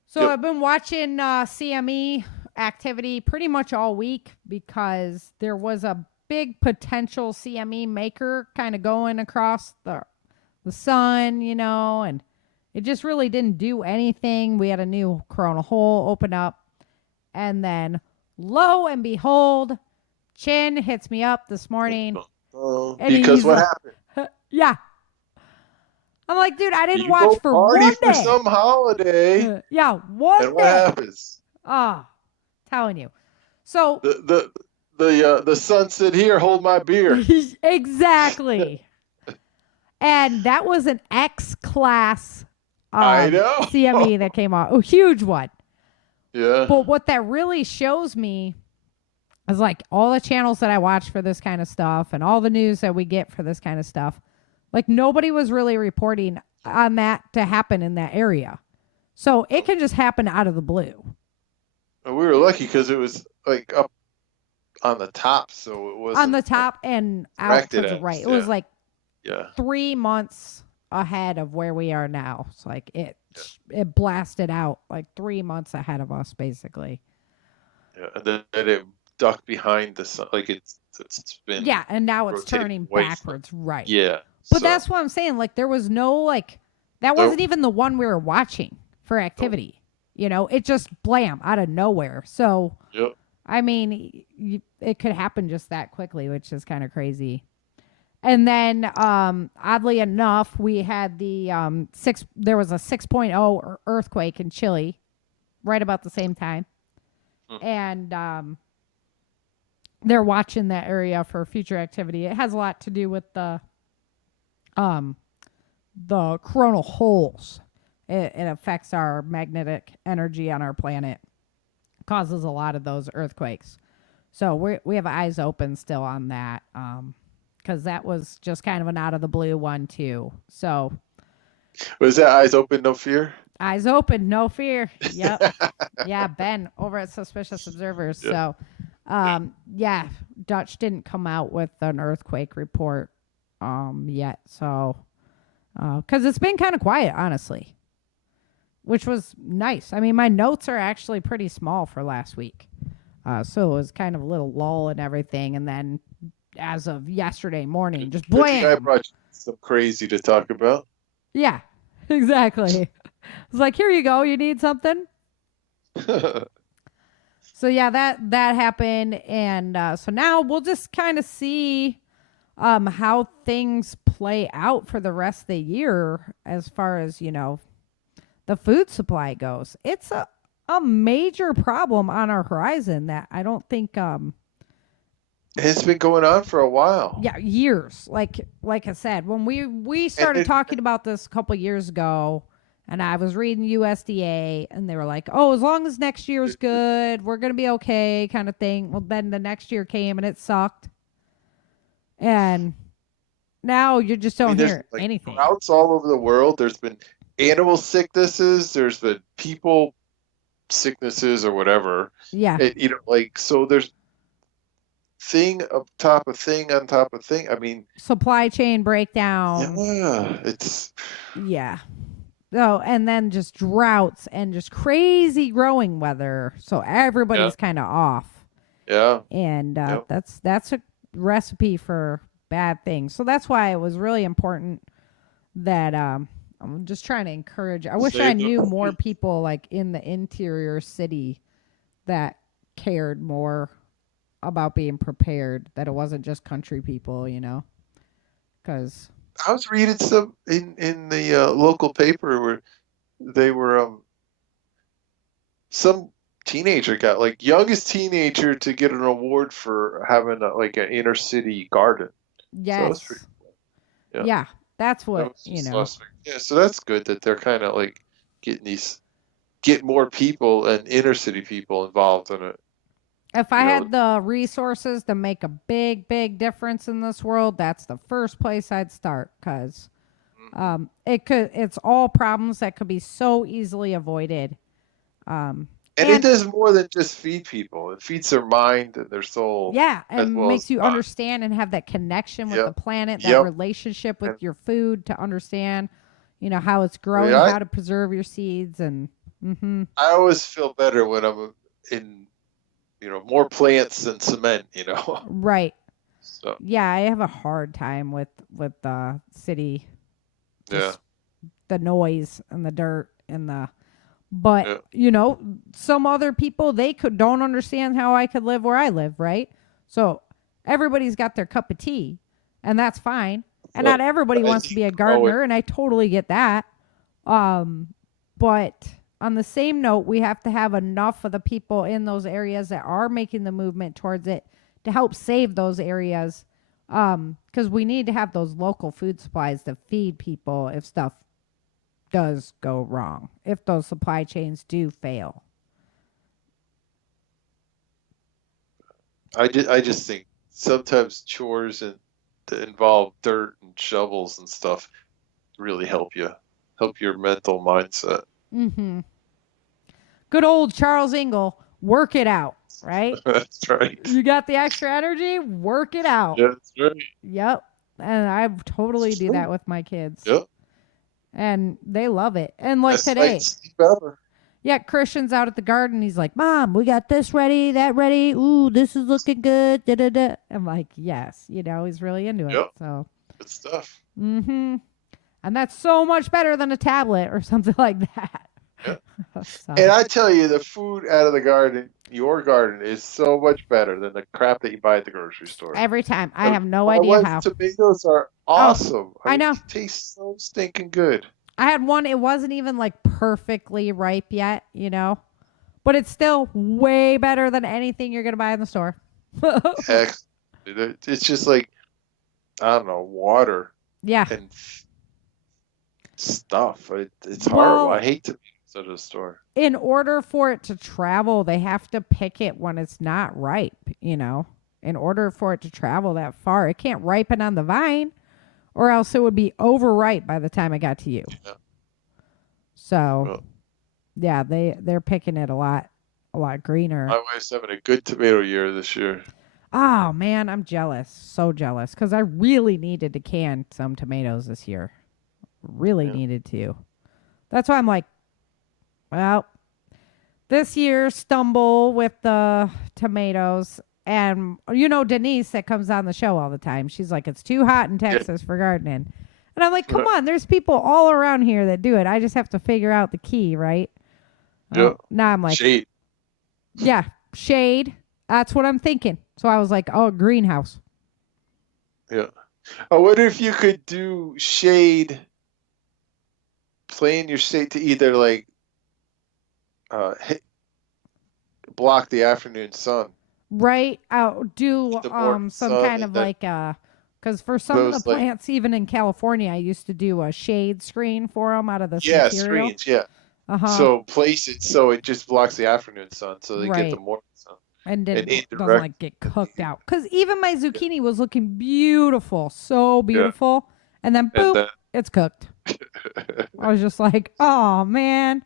So I've been watching CME activity pretty much all week because there was a big potential CME maker kind of going across the sun, and it just really didn't do anything. We had a new coronal hole open up, and then lo and behold, Chin hits me up this morning. Because what happened? Yeah. I'm like, dude, I didn't watch for one day. For some holiday. Yeah, one day. And what happens? Telling you. So the sun said, "Here, hold my beer." Exactly. And that was an X-class I know. CME that came out. A huge one. Yeah. But what that really shows me is like all the channels that I watch for this kind of stuff and all the news that we get for this kind of stuff, like nobody was really reporting on that to happen in that area. So it can just happen out of the blue. We were lucky because it was like up on the top, so it was on the top and out to the right. It was like 3 months ahead of where we are now. It's like it blasted out like 3 months ahead of us, basically. Yeah, and then it ducked behind the sun, like it's been. Yeah, and now it's turning backwards, right? Yeah, but that's what I'm saying. Like there was no that wasn't even the one we were watching for activity. It just blam out of nowhere. So, I mean, it could happen just that quickly, which is kind of crazy. And then, oddly enough, we had there was a 6.0 earthquake in Chile right about the same time. And they're watching that area for future activity. It has a lot to do with the coronal holes. It affects our magnetic energy on our planet, causes a lot of those earthquakes. So we have eyes open still on that, because that was just kind of an out of the blue one too. So was that eyes open, no fear? Eyes open, no fear. Yep. Yeah, Ben over at Suspicious Observers. So, Dutch didn't come out with an earthquake report yet. So, because it's been kind of quiet, honestly, which was nice. I mean, my notes are actually pretty small for last week. So it was kind of a little lull and everything. And then as of yesterday morning, just blam. I brought you some crazy to talk about. Yeah, exactly. It's like, here you go. You need something? So, yeah, that happened. And so now we'll just kind of see how things play out for the rest of the year as far as, the food supply goes. It's a major problem on our horizon that I don't think it's been going on for a while. Yeah, years. Like I said, when we started talking about this a couple years ago, and I was reading USDA, and they were like, "Oh, as long as next year's good, we're gonna be okay," kind of thing. Well, then the next year came and it sucked, and now you just don't hear anything. Droughts all over the world. There's been animal sicknesses. There's been people sicknesses or whatever. Yeah. So there's thing up top of thing on top of thing. I mean, supply chain breakdown. Yeah, yeah. Oh, and then just droughts and just crazy growing weather. So everybody's kind of off. Yeah. And that's a recipe for bad things. So that's why it was really important that I'm just trying to encourage. I wish I knew more people like in the interior city that cared more about being prepared, that it wasn't just country people, because I was reading some in the local paper where they were some teenager got like youngest teenager to get an award for having like an inner city garden. Yes. So that's pretty cool. Yeah, that's what Yeah, so that's good that they're kind of like get more people and inner city people involved in it. If I had the resources to make a big, big difference in this world, that's the first place I'd start, because it's all problems that could be so easily avoided. And it does more than just feed people. It feeds their mind and their soul. Yeah, and makes you understand and have that connection with the planet, that relationship with your food, to understand, how it's growing, how to preserve your seeds. And I always feel better when I'm in more plants than cement, Right. So. Yeah, I have a hard time with the city. Just the noise and the dirt and but some other people, they don't understand how I could live where I live, right? So everybody's got their cup of tea, and that's fine. And not everybody wants to be a gardener, and I totally get that. But on the same note, we have to have enough of the people in those areas that are making the movement towards it to help save those areas, because we need to have those local food supplies to feed people if stuff does go wrong, if those supply chains do fail. I just think sometimes chores that involve dirt and shovels and stuff really help your mental mindset. Mm-hmm. Good old Charles Ingle, work it out, right? That's right. You got the extra energy, work it out. Yeah, that's right. Yep. And I totally do that with my kids. Yep. And they love it. And like today. Yeah, Christian's out at the garden. He's like, Mom, we got this ready, that ready. Ooh, this is looking good. Da, da, da. I'm like, yes. He's really into it. So good stuff. Mm-hmm. And that's so much better than a tablet or something like that. Yeah. So. And I tell you, the food out of the garden, your garden, is so much better than the crap that you buy at the grocery store. Every time. I have no idea how. Tomatoes are awesome. I know. They taste so stinking good. I had one. It wasn't even like perfectly ripe yet, but it's still way better than anything you're going to buy in the store. Heck, it's just like, I don't know, water. Yeah. And stuff. It's horrible. I hate tomatoes at a store. In order for it to travel, they have to pick it when it's not ripe, in order for it to travel that far. It can't ripen on the vine, or else it would be overripe by the time it got to you. Yeah. So, yeah, they're picking it a lot greener. My wife's having a good tomato year this year. Oh, man, I'm jealous. So jealous, because I really needed to can some tomatoes this year. Really needed to. That's why I'm like, well, this year stumble with the tomatoes. And Denise that comes on the show all the time, she's like, it's too hot in Texas for gardening. And I'm like, come on, there's people all around here that do it. I just have to figure out the key, right? Yeah. Now I'm like, shade. Yeah, shade. That's what I'm thinking. So I was like, oh, greenhouse. Yeah. I wonder if you could do shade, plan your shade to either like block the afternoon sun. Right. I'll do some kind of like because for some of the plants, even in California, I used to do a shade screen for them out of the material. Screens, yeah. So place it so it just blocks the afternoon sun, so they get the morning sun. And then it doesn't like get cooked out. Because even my zucchini was looking beautiful, so beautiful, and then boop, it's cooked. I was just like, oh man.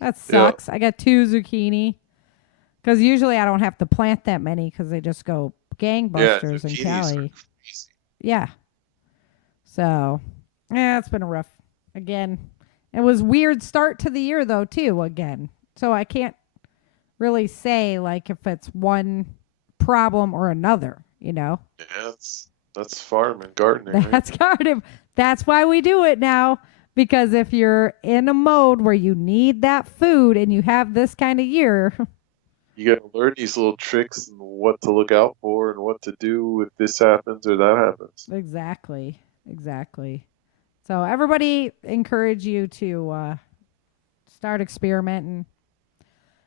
That sucks. Yeah. I got 2 zucchini. Because usually I don't have to plant that many because they just go gangbusters in Cali. Yeah. So, it's been a rough, again. It was weird start to the year, though, too, again. So I can't really say, like, if it's one problem or another, you know? Yeah, that's farm and gardening. That's gardening. That's why we do it now. Because if you're in a mode where you need that food and you have this kind of year... You got to learn these little tricks and what to look out for and what to do if this happens or that happens. Exactly. So everybody encourage you to start experimenting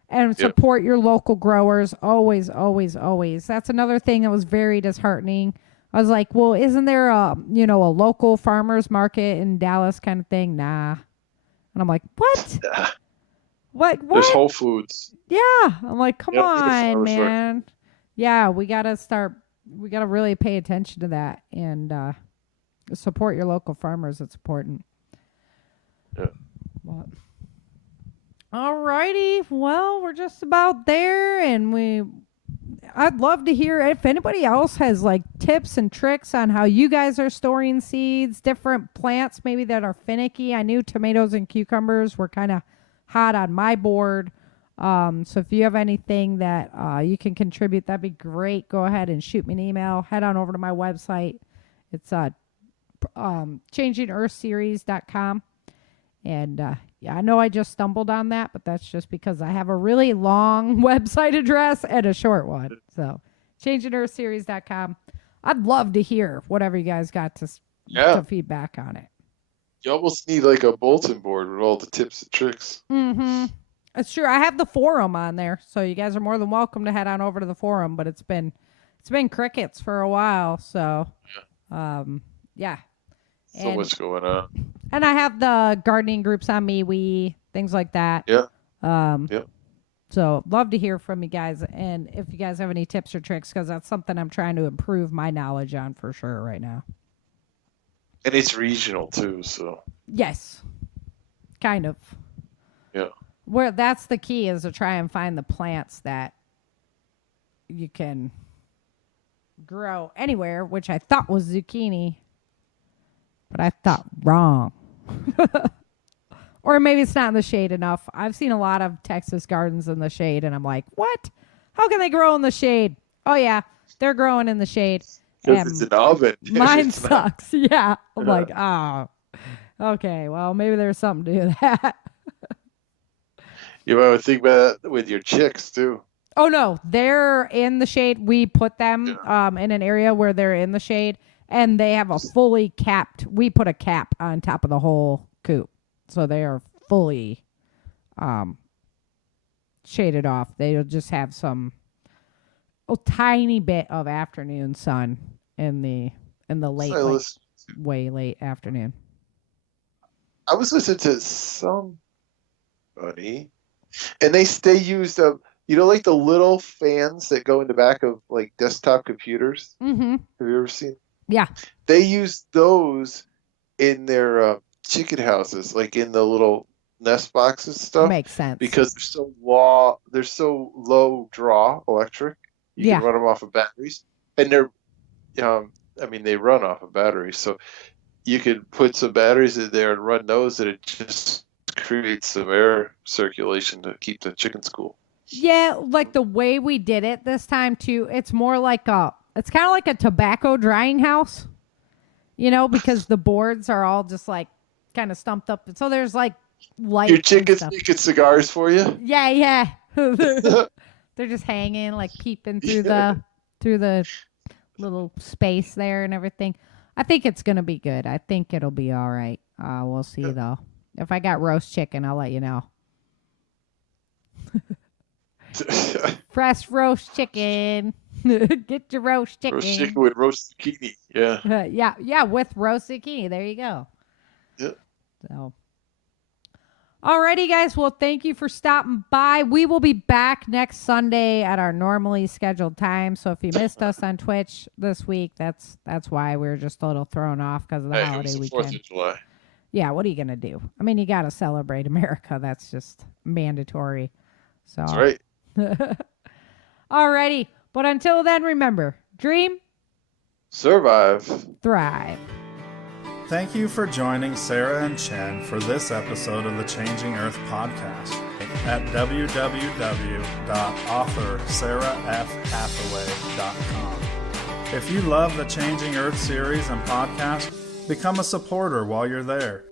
and support your local growers. Always, always, always. That's another thing that was very disheartening. I was like, well, isn't there a local farmers market in Dallas kind of thing? Nah. And I'm like, what? What? There's Whole Foods. Yeah. I'm like, come on, man. Yeah, we got to really pay attention to that and support your local farmers. It's important. Yeah. But, all righty. Well, we're just about there, and I'd love to hear if anybody else has like tips and tricks on how you guys are storing seeds, different plants maybe that are finicky. I knew tomatoes and cucumbers were kind of hot on my board. So if you have anything that you can contribute, that'd be great. Go ahead and shoot me an email. Head on over to my website. It's changingearthseries.com. And I know I just stumbled on that, but that's just because I have a really long website address and a short one. So changingearthseries.com. I'd love to hear whatever you guys got to feedback on it. You almost need like a bulletin board with all the tips and tricks. Mm-hmm. It's true. I have the forum on there, so you guys are more than welcome to head on over to the forum. But it's been crickets for a while, so yeah. So much going on. And I have the gardening groups on MeWe, things like that. Yeah. So love to hear from you guys, and if you guys have any tips or tricks, because that's something I'm trying to improve my knowledge on for sure right now. And it's regional too, so. Yes. Kind of. Yeah. Where that's the key is to try and find the plants that you can grow anywhere, which I thought was zucchini, but I thought wrong. Or maybe it's not in the shade enough. I've seen a lot of Texas gardens in the shade, and I'm like, what? How can they grow in the shade? Oh, yeah, they're growing in the shade. Because it's an oven. Mine sucks. Yeah. I'm like, okay, well, maybe there's something to that. You might think about that with your chicks, too. Oh, no. They're in the shade. We put them in an area where they're in the shade, and they have a fully capped. We put a cap on top of the whole coop. So they are fully shaded off. They'll just have a tiny bit of afternoon sun in the late afternoon. I was listening to somebody, and they used like the little fans that go in the back of like desktop computers. Mm-hmm. Have you ever seen? Yeah. They use those in their chicken houses, like in the little nest boxes stuff. Makes sense. Because they're so low draw electric. You can run them off of batteries, and they run off of batteries. So you could put some batteries in there and run those, and it just creates some air circulation to keep the chickens cool. Yeah, like the way we did it this time too. It's more like it's kind of like a tobacco drying house, because the boards are all just like kind of stumped up. So there's like light. Your chickens making cigars for you? Yeah. They're just hanging, like peeping through the little space there and everything. I think it's gonna be good. I think it'll be all right. We'll see though. If I got roast chicken, I'll let you know. Fresh roast chicken. Get your roast chicken. Roast chicken with roast zucchini. Yeah. Yeah, with roast zucchini. There you go. Yeah. So. Alrighty, guys. Well, thank you for stopping by. We will be back next Sunday at our normally scheduled time. So if you missed us on Twitch this week, that's why we were just a little thrown off because of the holiday weekend. 4th of July. yeah, what are you going to do? I mean, you got to celebrate America. That's just mandatory. So. That's right. Alrighty. But until then, remember, dream, survive, thrive. Thank you for joining Sarah and Chen for this episode of the Changing Earth podcast at www.authorsarahfhathaway.com. If you love the Changing Earth series and podcast, become a supporter while you're there.